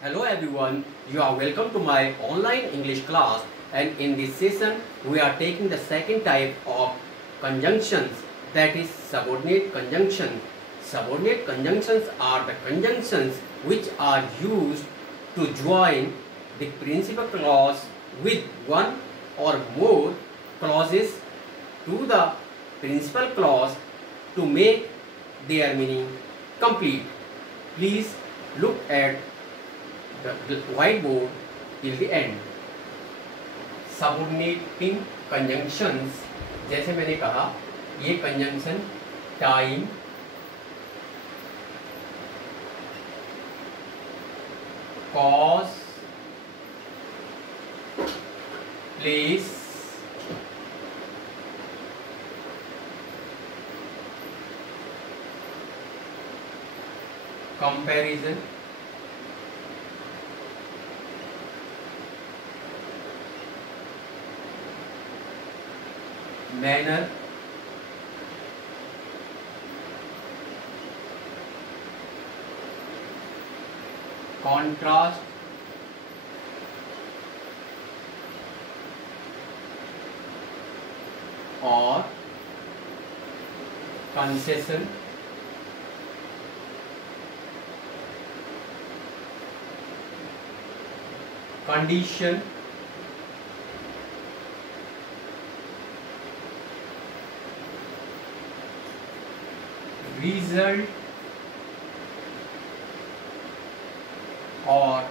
Hello everyone, you are welcome to my online English class, and in this session we are taking the second type of conjunctions, that is subordinate conjunctions. Subordinate conjunctions are the conjunctions which are used to join the principal clause with one or more clauses to the principal clause to make their meaning complete. Please look at the whiteboard till the end. Subordinating conjunctions, जैसे मैंने कहा, ये conjunction time, cause, place, comparison, manner, contrast, और concession, condition, result और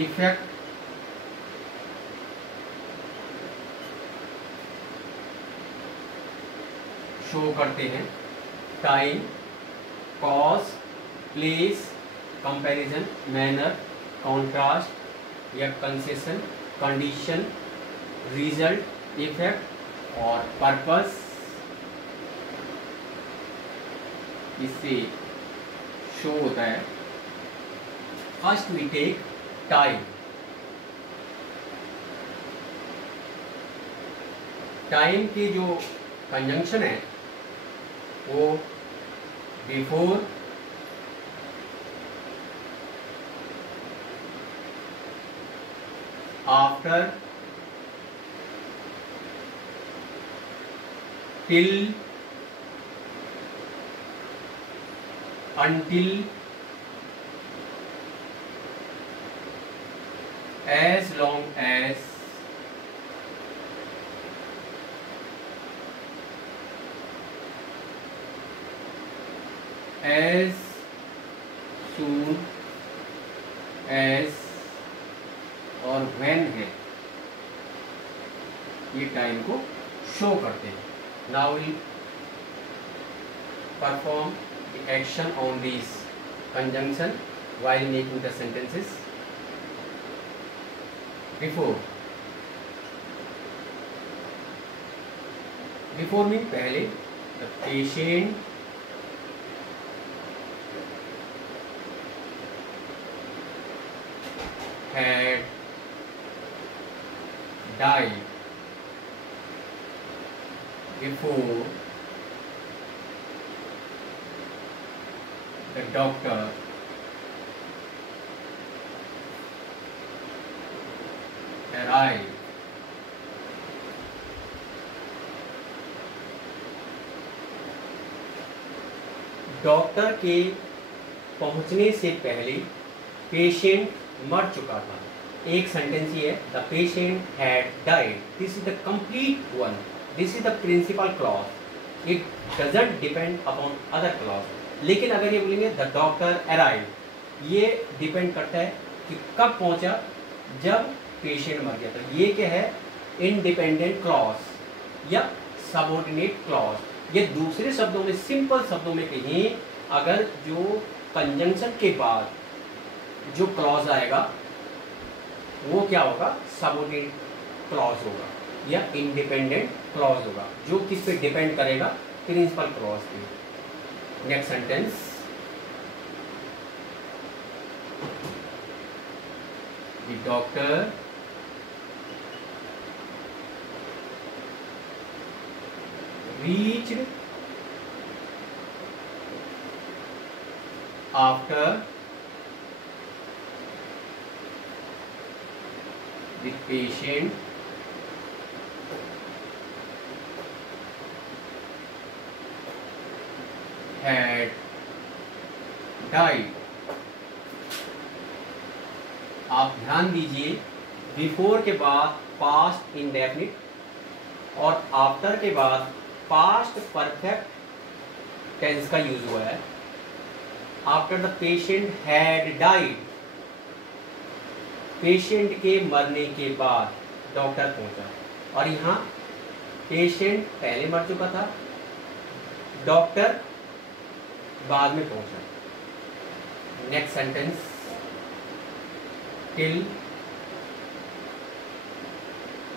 effect show करते हैं. Time, cause, place, comparison, manner, contrast या concession, condition, result, effect और पर्पस. इससे शो होता है. First we take time. Time के जो कंजंक्शन है वो before, after, till, until, as long as, as soon as और when है, ये टाइम को शो करते हैं. Now we'll perform the action on these conjunction while making the sentences. Before means पहले. The patient had died before the doctor arrived. Doctor के पहुंचने से पहले पेशेंट मर चुका था. एक सेंटेंस ये है, the patient had died. This is the complete one. This is the principal clause. It doesn't depend upon other clause. लेकिन अगर ये बोलेंगे द डॉक्टर अराइव, ये डिपेंड करता है कि कब पहुंचा, जब पेशेंट मर गया. तो ये क्या है, इंडिपेंडेंट क्लॉज या सबऑर्डिनेट क्लॉज. ये दूसरे शब्दों में, सिंपल शब्दों में कहीं, अगर जो कंजंक्शन के बाद जो क्लॉज आएगा वो क्या होगा, सबऑर्डिनेट क्लॉज होगा या इंडिपेंडेंट क्लॉज होगा, जो किस पे डिपेंड करेगा, प्रिंसिपल क्लॉज पे. Next sentence. The doctor reached after the patient had died। आप ध्यान दीजिए, बिफोर के बाद पास्ट इंडेफिनिट और आफ्टर के बाद पास्ट परफेक्ट टेंस का यूज हुआ है। After the patient had died, patient के मरने के बाद डॉक्टर पहुंचा, और यहाँ पेशेंट पहले मर चुका था, डॉक्टर बाद में पहुंचा। Next sentence, till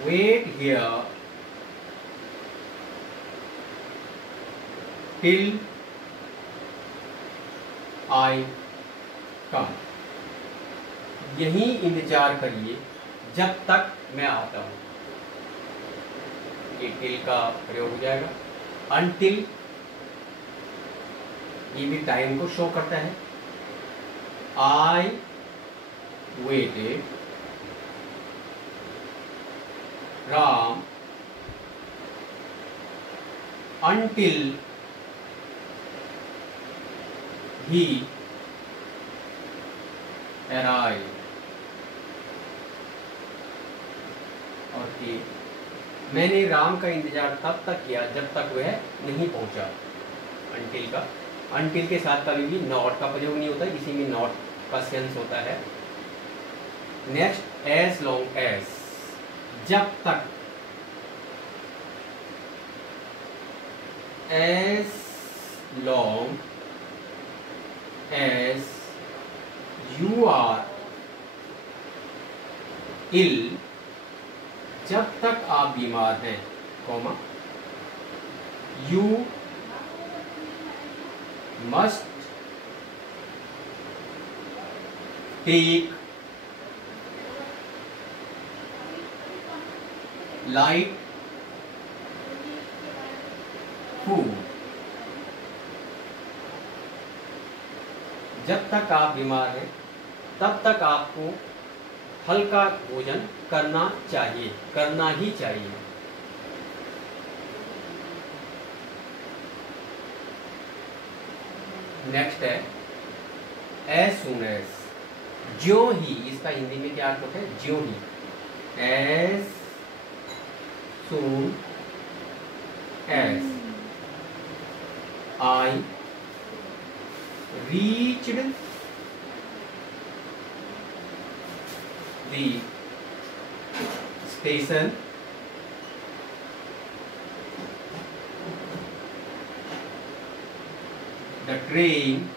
wait here till I come, यही इंतजार करिए जब तक मैं आता हूं। ये टिल का प्रयोग हो जाएगा। अनटिल, ये भी टाइम को शो करता है। I waited Ram until he arrived। और कि मैंने राम का इंतजार तब तक किया जब तक वह नहीं पहुंचा। अनटिल का, अनटिल के साथ कभी भी नॉट का प्रयोग नहीं होता, इसी में नॉट का सेंस होता है। नेक्स्ट, एज लॉन्ग एज, जब तक। As long as you are ill, जब तक आप बीमार हैं, comma, you must take light food, जब तक आप बीमार हैं तब तक आपको हल्का भोजन करना चाहिए, करना ही चाहिए। नेक्स्ट है एज सून एज, ज्यों ही, इसका हिंदी में क्या अर्थ है? ज्यों ही। As soon as I reached the station, the train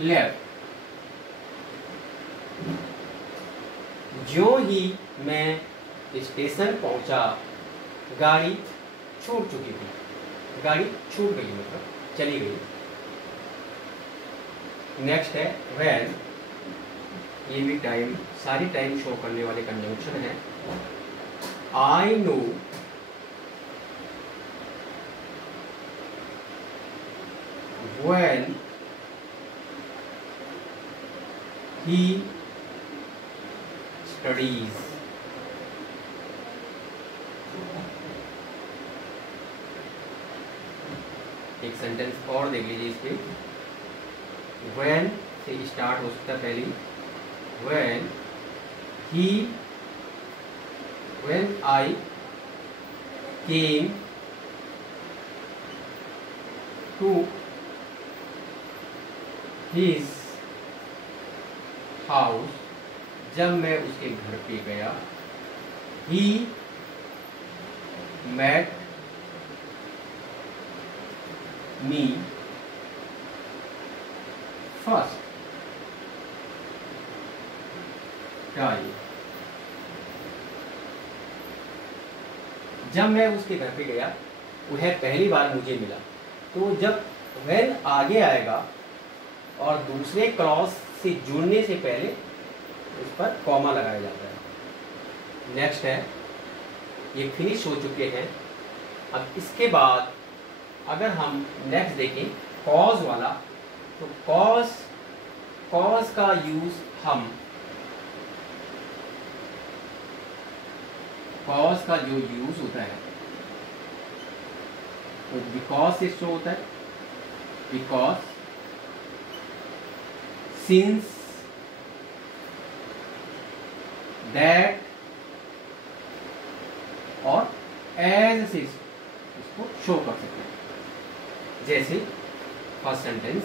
left, जो ही मैं स्टेशन पहुंचा गाड़ी छूट चुकी थी, गाड़ी छूट गई, मतलब चली गई। नेक्स्ट है when, ये भी टाइम, सारी टाइम शो करने वाले कंजंक्शन है। I know when he studies, एक सेंटेंस और देख लीजिए इस पे। when से स्टार्ट हो सकता है पहली, when I came to his house, जब मैं उसके घर पे गया। he met me first time, जब मैं उसके घर पे गया वह पहली बार मुझे मिला। तो जब when आगे आएगा और दूसरे क्लॉज से जुड़ने से पहले उस पर कॉमा लगाया जाता है। नेक्स्ट है, ये फिनिश हो चुके हैं। अब इसके बाद अगर हम नेक्स्ट देखें कॉज वाला, तो कॉज कॉज का यूज हम कॉज का जो यूज होता है वो बिकॉज से शो होता है, बिकॉज, सिंस, दैट और एज से इसको शो कर सकते हैं। जैसे first sentence,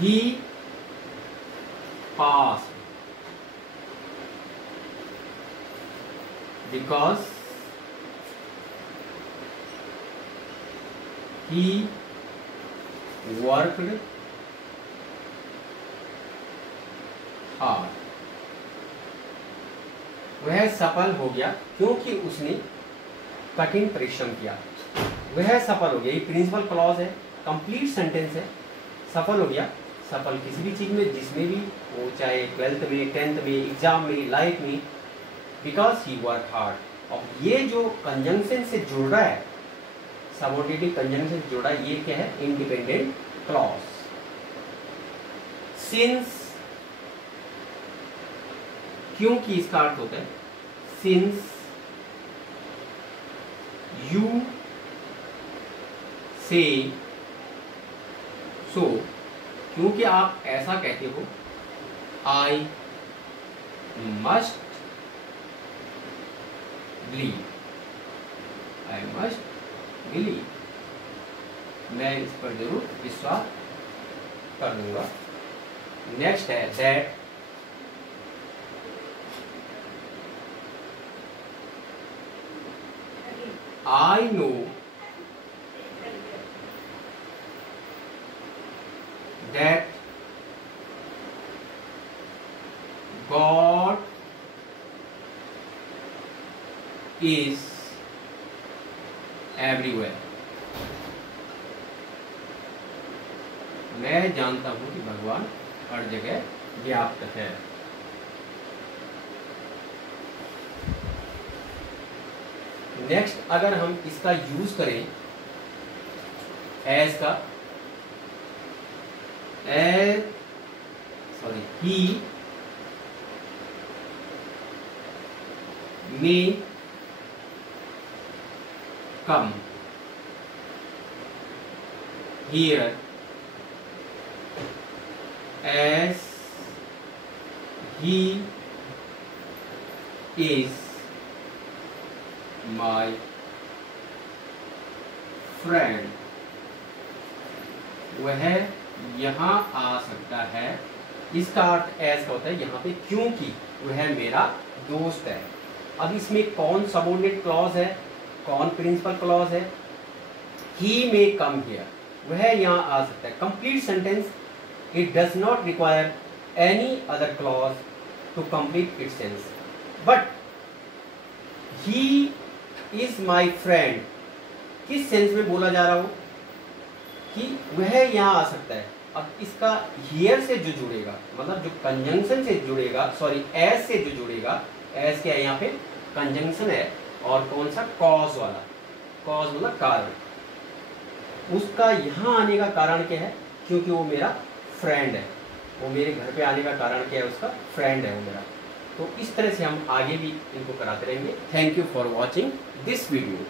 he passed because he worked hard। वह सफल हो गया क्योंकि उसने कठिन परिश्रम किया। वह सफल हो गया, ये प्रिंसिपल क्लॉज है, कंप्लीट सेंटेंस है। सफल हो गया, सफल किसी भी चीज में जिसमें भी वो, चाहे 12th में, 10th में, एग्जाम में, लाइफ में, बिकॉज ही वर्क हार्ड। और ये जो कंजंक्शन से जुड़ रहा है, सबऑर्डिनेट कंजंक्शन से जुड़ रहा है, ये क्या है? Independent clause. सिंस, क्योंकि इसका अर्थ होता है सिंस यू से सो, क्योंकि आप ऐसा कहते हो, I must believe, I must believe, मैं इस पर जरूर विश्वास कर लूंगा। नेक्स्ट है that, I know that God is everywhere। मैं जानता हूं कि भगवान हर जगह व्याप्त है। नेक्स्ट, अगर हम इसका यूज करें एज का, he may come here as he is my friend. वह यहाँ आ सकता है। इसका अर्थ एज का होता है यहाँ पे क्योंकि वह मेरा दोस्त है। अब इसमें कौन सबऑर्डिनेट क्लॉज है, कौन प्रिंसिपल क्लॉज है? ही मे कम हियर, वह यहाँ आ सकता है। Complete sentence, it does not require any other clause to complete it sense, but he is my friend किस सेंस में बोला जा रहा हो कि वह यहाँ आ सकता है। अब इसका हियर से जो जुड़ेगा, मतलब जो कंजंक्शन से जुड़ेगा, सॉरी एज से जो जुड़ेगा, एज क्या है यहाँ पे? कंजंक्शन है। और कौन सा? कॉज वाला। कॉज मतलब कारण। उसका यहाँ आने का कारण क्या है? क्योंकि वो मेरा फ्रेंड है। वो मेरे घर पे आने का कारण क्या है? उसका फ्रेंड है वो मेरा। तो इस तरह से हम आगे भी इनको कराते रहेंगे। Thank you for watching this video.